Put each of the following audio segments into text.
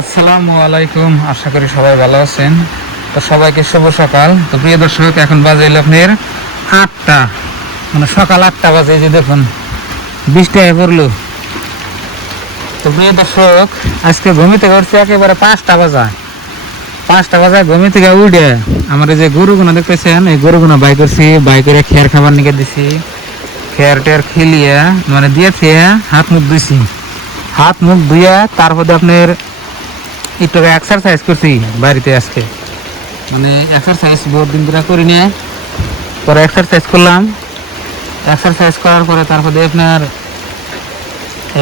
আসসালামু আলাইকুম, আশা করি সবাই ভালো আছেন। তো সবাইকে শুভ সকাল। তো প্রিয় দর্শক, এখন বাজে আপনার 8টা, মানে সকাল 8টা বাজে। যে দেখুন বৃষ্টি হয়ে পড়লো। তো প্রিয় দর্শক, আজকে ঘুমি থেকে উঠছি একেবারে 5টা বাজায় ঘুমি থেকে উঠে আমার এই যে গরুগুনা দেখতেছেন, এই গরুগুনা বাই করছি, বাই করে খেয়ার খাবার নিকে দিছি। খেয়ার টেয়ার খেলিয়ে মানে দিয়েছে, হাত মুখ ধুইছি। হাত মুখ ধুয়ে তারপরে আপনার একটু এক্সারসাইজ করছি বাড়িতে আজকে। মানে এক্সারসাইজ বহুত দিন ধরে করি না, পরে এক্সারসাইজ করলাম। এক্সারসাইজ করার পরে তারপরে আপনার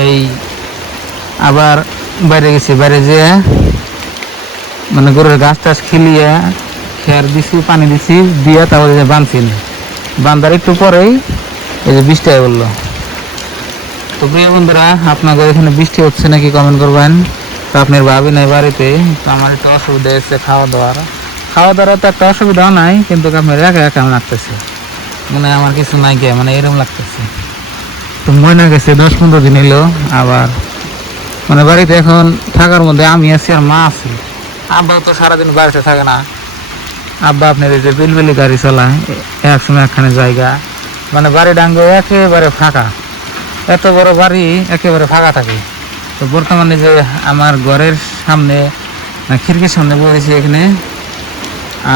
এই আবার বাইরে গেছি। বাইরে যেয়ে মানে গরুর গাছ টাছ খেলিয়ে খেয়ার দিছি, পানি দিছি, দিয়ে তারপরে যে বাঁধছি। বান্ধার একটু পরেই এই যে বৃষ্টি হয়ে বললো। তো প্রিয় বন্ধুরা, আপনাদের এখানে বৃষ্টি হচ্ছে নাকি কমেন্ট করবেন। তো আপনার ভাবি নাই বাড়িতে, তো আমার একটা অসুবিধা হচ্ছে খাওয়া দাওয়ার তো একটা অসুবিধাও নাই, কিন্তু আপনার একা একা লাগতেছে, মানে আমার কিছু নাই কে, মানে এরকম লাগতেছে। তো ময়না গেছে 10-15 দিন এলো আবার, মানে বাড়িতে এখন থাকার মধ্যে আমি আছি আর মা আছি। আব্বা তো সারাদিন বাড়িতে থাকে না। আব্বা আপনার এই যে বিলবিলি গাড়ি চালায়, একসময় একখানে জায়গা, মানে বাড়ি ডাঙ্গ একেবারে ফাঁকা। এত বড় বাড়ি একেবারে ফাঁকা থাকে। তো বর্তমানে যে আমার ঘরের সামনে খিড়কির সামনে বসেছি এখানে,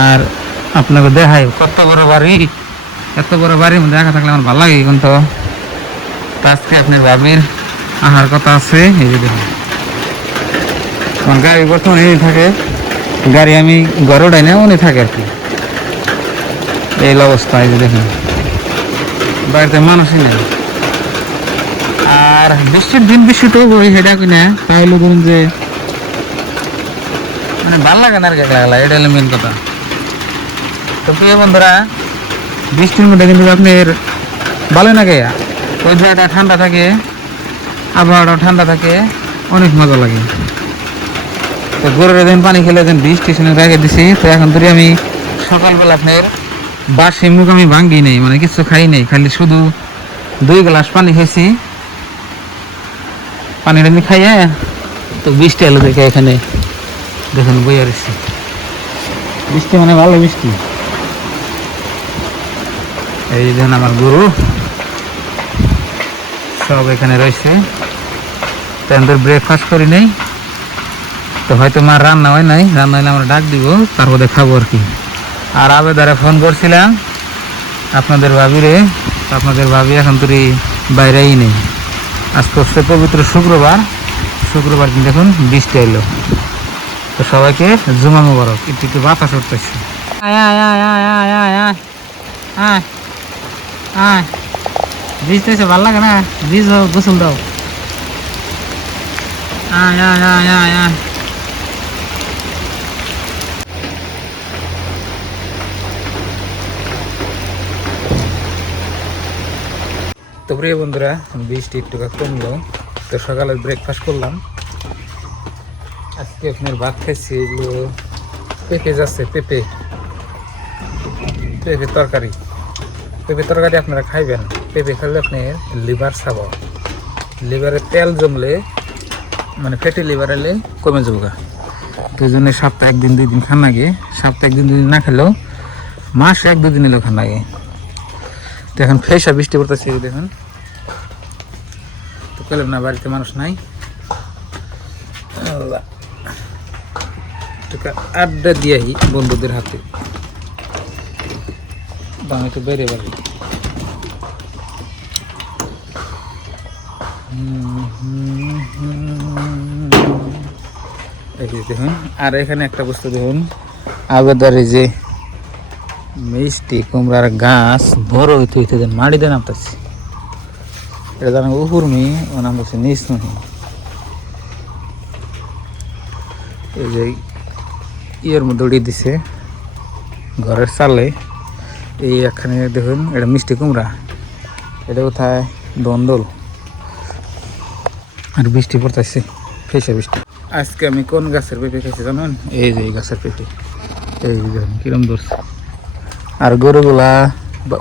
আর আপনাকে দেখাই কত বড় বাড়ি। এত বড় বাড়ির মধ্যে একা থাকলে আমার ভালো লাগে। কিন্তু আজকে আপনার ভাবির আহার কথা আছে। এই যে দেখুন আমার গাড়ি বর্তমানে এই থাকে, গাড়ি আমি ঘরে উঠাই না, উনি থাকে আর কি। এই অবস্থা। এই যে দেখুন বাড়িতে মানুষই নেই। আর বৃষ্টির দিন বৃষ্টি তো বই সেটা কিনা, তাহলে ধরুন যে মানে ভাল লাগে না আর কি, লাগলা। এটা হলো মেন কথা। তো প্রিয় বন্ধুরা, বৃষ্টির মধ্যে কিন্তু আপনার ভালো লাগে। ওয়েদারটা ঠান্ডা থাকে, আবহাওয়াটা ঠান্ডা থাকে, অনেক মজা লাগে। তো গরুর দিন পানি খেলে দিন বৃষ্টি স্টেশনে রেখে দিছি। তো এখন ধরে আমি সকালবেলা আপনার বাসি মুখ আমি ভাঙ্গি নেই, মানে কিছু খাই নেই, খালি শুধু 2 গ্লাস পানি খাইছি। পানিটা আমি খাইয়া তো বৃষ্টি এলো দেখে এখানে দেখুন বইয়া রয়েছি। বৃষ্টি মানে ভালো বৃষ্টি। এই দেখুন আমার গরু সব এখানে রয়েছে। তো ব্রেকফাস্ট করি নাই, তো হয়তো মা রান্না হয় নাই, রান্না হইলে আমরা ডাক দিব, তারপরে খাবো আর কি। আর আবেদারে ফোন করছিলাম আপনাদের ভাবিরে, আপনাদের ভাবি এখন তুই বাইরেই নেই। আজকে হচ্ছে পবিত্র শুক্রবার কিন্তু দেখুন বৃষ্টি এলো। তো সবাইকে জুমা মুবারক। একটু একটু বাতাস উঠতেছে। ভিজতেছে, ভালো লাগে না? ভিজ গোসল দাও। তো প্রিয় বন্ধুরা, বৃষ্টি একটু কমলো। তো সকালে ব্রেকফাস্ট করলাম। আজকে আপনার ভাত খাইছি, এগুলো পেঁপে যাচ্ছে, পেঁপে তরকারি। পেঁপে তরকারি আপনারা খাইবেন। পেঁপে খেলে আপনার লিভার ছাবো, লিভারে তেল জমলে মানে ফ্যাটি লিভার এলে কমে যাবো। তো এই জন্য সপ্তাহে 1-2 দিন খান লাগে। সপ্তাহে 1-2 দিন না খেলেও মাসে 1-2 দিন এলেও খান লাগে। তো এখন ফেসা বৃষ্টি পড়তেছে দেখুন। তো কেলেন না, বাড়িতে মানুষ নাই। আড্ডা দিয়াই বন্ধুদের হাতে আমি তো বেড়ে বাড়ি। দেখুন, আর এখানে একটা বস্তু দেখুন, আবেদারে যে মিষ্টি কুমড়ার গাছ বড় হইতে হইতে মাটিতে নামতেছে। এটা জানা উপর মি ও নামতেছে নিচ নহি। এই যে ইয়ের মধ্যে উড়িয়ে দিছে ঘরের চালে। এই একখানে দেখুন, এটা মিষ্টি কুমড়া, এটা কোথায় দন্দল। আর বৃষ্টি পড়তেছে, ফেসে বৃষ্টি। আজকে আমি কোন গাছের পেঁপে খাইছি জানেন? এই যে এই গাছের পেঁপে, এই দেখুন কিরম ধরছে। আর গরুগুলা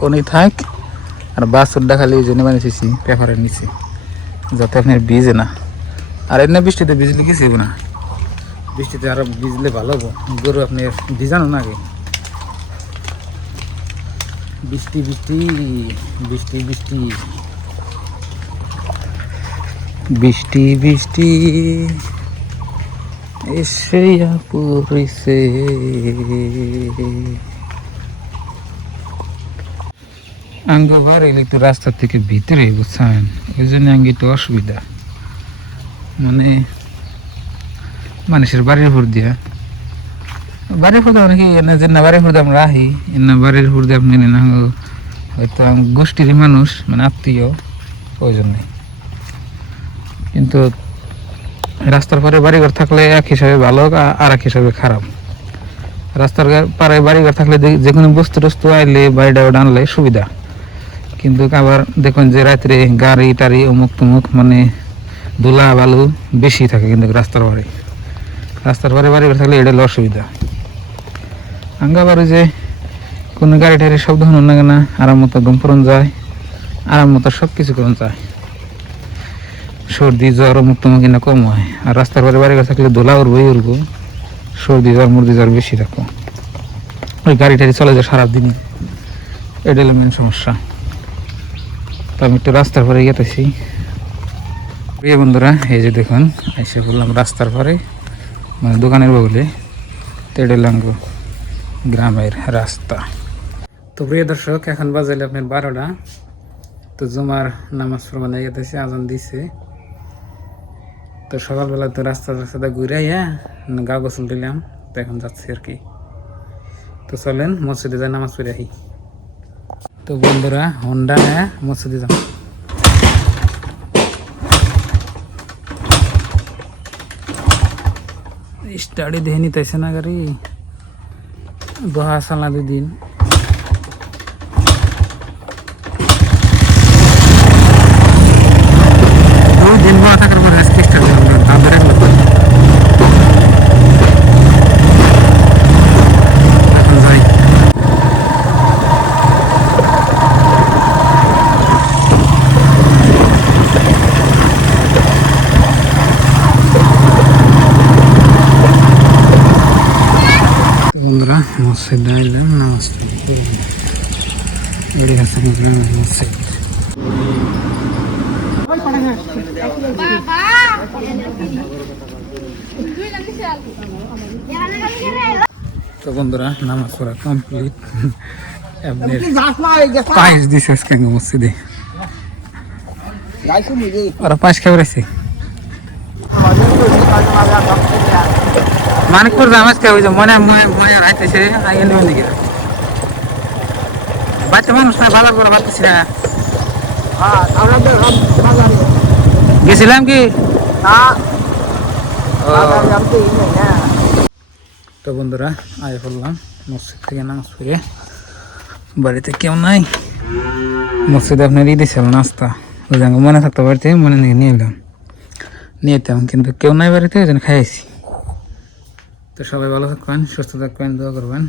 অনেক থাক, আর বাছুর ডাকালি এই জন্য বানিয়েছি পেপারের নিচে, যাতে আপনার ভিজে না। আর এমনি বৃষ্টিতে ভিজলে কিছু না, বৃষ্টিতে আরো ভিজলে ভালো হবো। গরু আপনি ভিজানো না আগে। বৃষ্টি বৃষ্টি বৃষ্টি বৃষ্টি বৃষ্টি বৃষ্টি এসে পড়েছে। আঙ্গবার এলে তো রাস্তা থেকে ভিতরে বুঝছেন, ওই জন্য আঙ্গি একটু অসুবিধা, মানে মানুষের বাড়ির উপর দিয়া বাড়ির ফুদে অনেকে এনে যে না বাড়ির ফুদে আমরা আহি এনে বাড়ির উপর দিয়ে আপনি না হয়তো গোষ্ঠীর মানুষ মানে আত্মীয়, ওই জন্যে। কিন্তু রাস্তার পারে বাড়িঘর থাকলে এক হিসাবে ভালো আর এক হিসাবে খারাপ। রাস্তার পারে বাড়িঘর থাকলে যে কোনো বস্তু টস্তু আইলে বাড়িটা আনলে সুবিধা, কিন্তু আবার দেখুন যে রাত্রে গাড়ি টাড়ি অমুক তুমুক মানে ধুলা বালু বেশি থাকে। কিন্তু রাস্তার পারে বাড়িঘর থাকলে এটা হলো অসুবিধা। আঙ্গা বাড়ি যে কোনো গাড়ি টাড়ি শব্দ হন না কেনা আরাম মতো ঘুম পড়ন যায়, আরাম মতো সব কিছু করন যায়, সর্দি জ্বর অমুক তুমুক কিনা কম হয়। আর রাস্তার পারে বাড়িঘর থাকলে ধুলা উড়বো, সর্দি জ্বর মুর্দি জ্বর বেশি থাকো, ওই গাড়ি টাড়ি চলে যায় সারাদিন, এটা হলো মেন সমস্যা। তো আমি একটু রাস্তার পরে গেতেছি। প্রিয় বন্ধুরা, এই যে দেখুন এসে বললাম রাস্তার পরে মানে দোকানের বগলে, তো এটা হলো গ্রামের রাস্তা। তো প্রিয় দর্শক, এখন বাজাইলে আপনার 12টা। তো জুমার নামাজ পড়ানো গেতেছে, আজান দিছে। তো সকালবেলা তো রাস্তাটা ঘুরাইয়া গা গোসল দিলাম, তো এখন যাচ্ছি আর কি। তো চলেন মসজিদে যাই নামাজ পড়ে আহি। তো বন্ধুরা হোন্ডা নেয় মসজিদে যান। স্টাডি দেখে নিতেছে না গাড়ি, দোহা সালা 2 দিন। বড় থাকার পর আজকে স্টার্ট করলাম তাদের এখন যাই। বন্ধুরা মসজিদে আইলাম, নামাজ পড়লাম, মসজিদ। তো বন্ধুরা নামাজ পড়া কমপ্লিট। পায়েস দিছে আজকে মসজিদে, ওরা পায়েস খাইছে। মানিকপুর যাম আজকে, ওই যে মনে মনে আইতেছে আগে নেবেন দিকে বাচ্চা মানুষ না বাজার করে পারতেছি না। গেছিলাম কি তো বন্ধুরা আয় পড়লাম মসজিদ থেকে নামাজ পড়ে, বাড়িতে কেউ নাই। মসজিদে আপনার ই দিয়েছিল নাস্তা, ওই জন্য মনে থাকতো বাড়িতে মনে নিয়ে এলাম, নিয়ে যেতাম, কিন্তু কেউ নাই বাড়িতে, ওই জন্য খাইছি। তো সবাই ভালো থাকবেন, সুস্থ থাকবেন, দোয়া করবেন।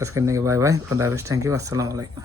আজকের দিকে বাই বাই, খোদা হাফেজ, থ্যাংক ইউ, আসসালামু আলাইকুম।